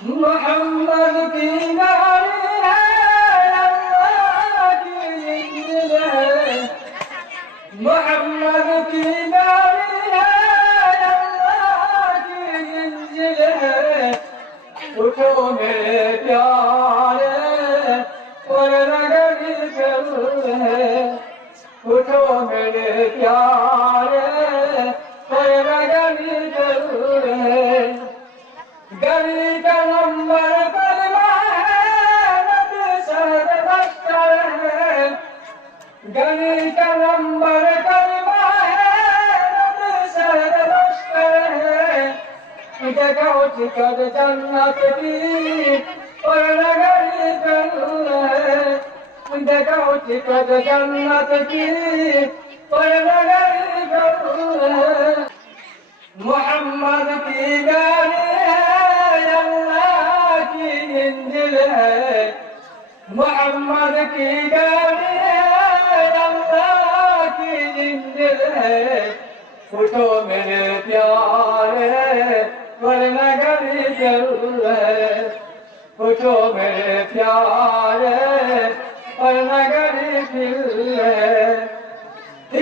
मोहम्मद की गाड़ी है, अल्लाह की जिंद है। मोहम्मद की गाड़ी है, अल्लाह की जिंद है। उठो मेरे प्यारे, और नगरी चल है। उठो मेरे प्यारे, और नगरी चल है। गली का नंबर कलमा है, नबी सर बख्तर है। गली का नंबर कलमा है, नबी सर बख्तर है। देखो टिकट जन्नत की, और नगरी चल है। देखो टिकट जन्नत की, और नगरी चल है। मोहम्मद की गाड़ी है, अल्लाह की इंजिल है। मोहम्मद की गाड़ी है, अल्लाह की इंजिल है। उठो मेरे प्यारे, वरना गली चल है। उठो मेरे प्यारे, वरना गली चल है।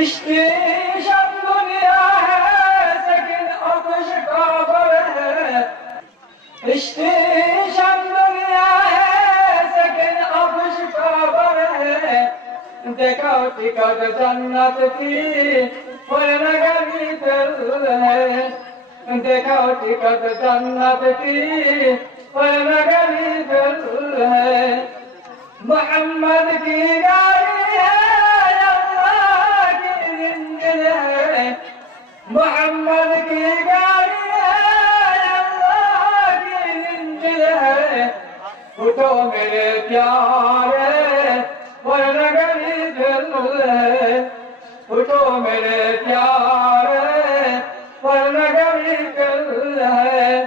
स्टेशन दुनिया है, लेकिन अबश काबर है। स्टेशन दुनिया है, लेकिन अबश काबर है। देखो टिकट जन्नत की, और नगरी चल है। देखो टिकट जन्नत की, और नगरी चल है। मोहम्मद की गाड़ी है, अल्लाह की जिंद है। मोहम्मद की गाड़ी है, अल्लाह की जिंद है। उठो मेरे प्यारे, और नगरी चल है। उठो मेरे प्यारे, और नगरी चल है।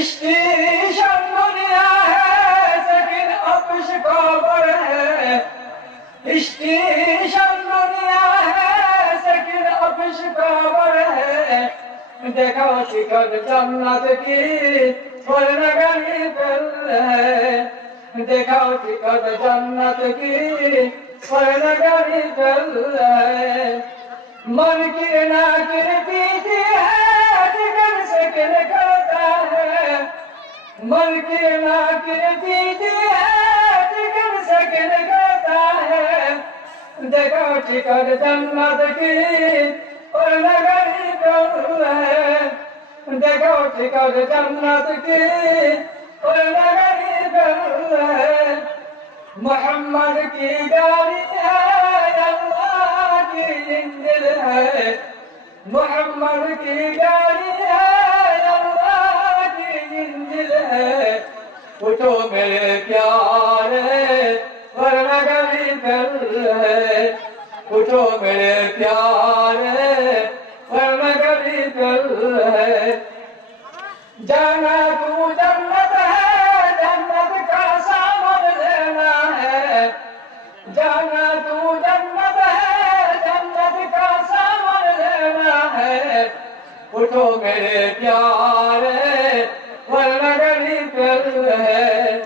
स्टेशन दुनिया है, लेकिन अबश काबर है। स्टेशन दुनिया है, लेकिन अबश काबर है। देखो टिकट जन्नत की, और नगरी चल है। देखो टिकट जन्नत की, और नगरी चल है। मन की नाचती है, टिकट से किन करता है। मन की नाचती है, टिकट से किन करता है। देखो टिकट जन्नत की, और नगरी चल है। देखो टिकट जन्नत की, और नगरी चल है। मोहम्मद की गाड़ी है, अल्लाह की इंजिल है। मोहम्मद की गाड़ी है, अल्लाह की इंजिल है। उठो मेरे प्यारे, और नगरी चल है। उठो मेरे प्यारे, और नगरी चल है। जाना तू जन्नत है, जन्नत का सामान लेना है। जाना तू जन्नत है, जन्नत का सामान लेना है। उठो मेरे प्यारे, और नगरी चल है।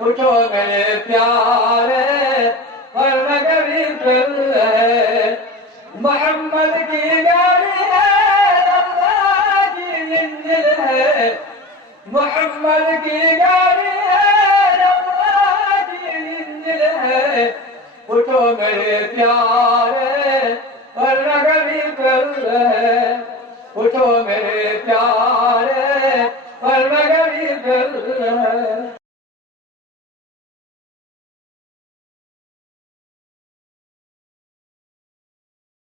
उठो मेरे प्यारे, और नगरी चल है। मोहम्मद की गाड़ी है, अल्लाह की इंजिल है। मोहम्मद की गाड़ी है, अल्लाह की इंजिल है। उठो मेरे प्यारे, और नगरी चल है। उठो मेरे प्यारे।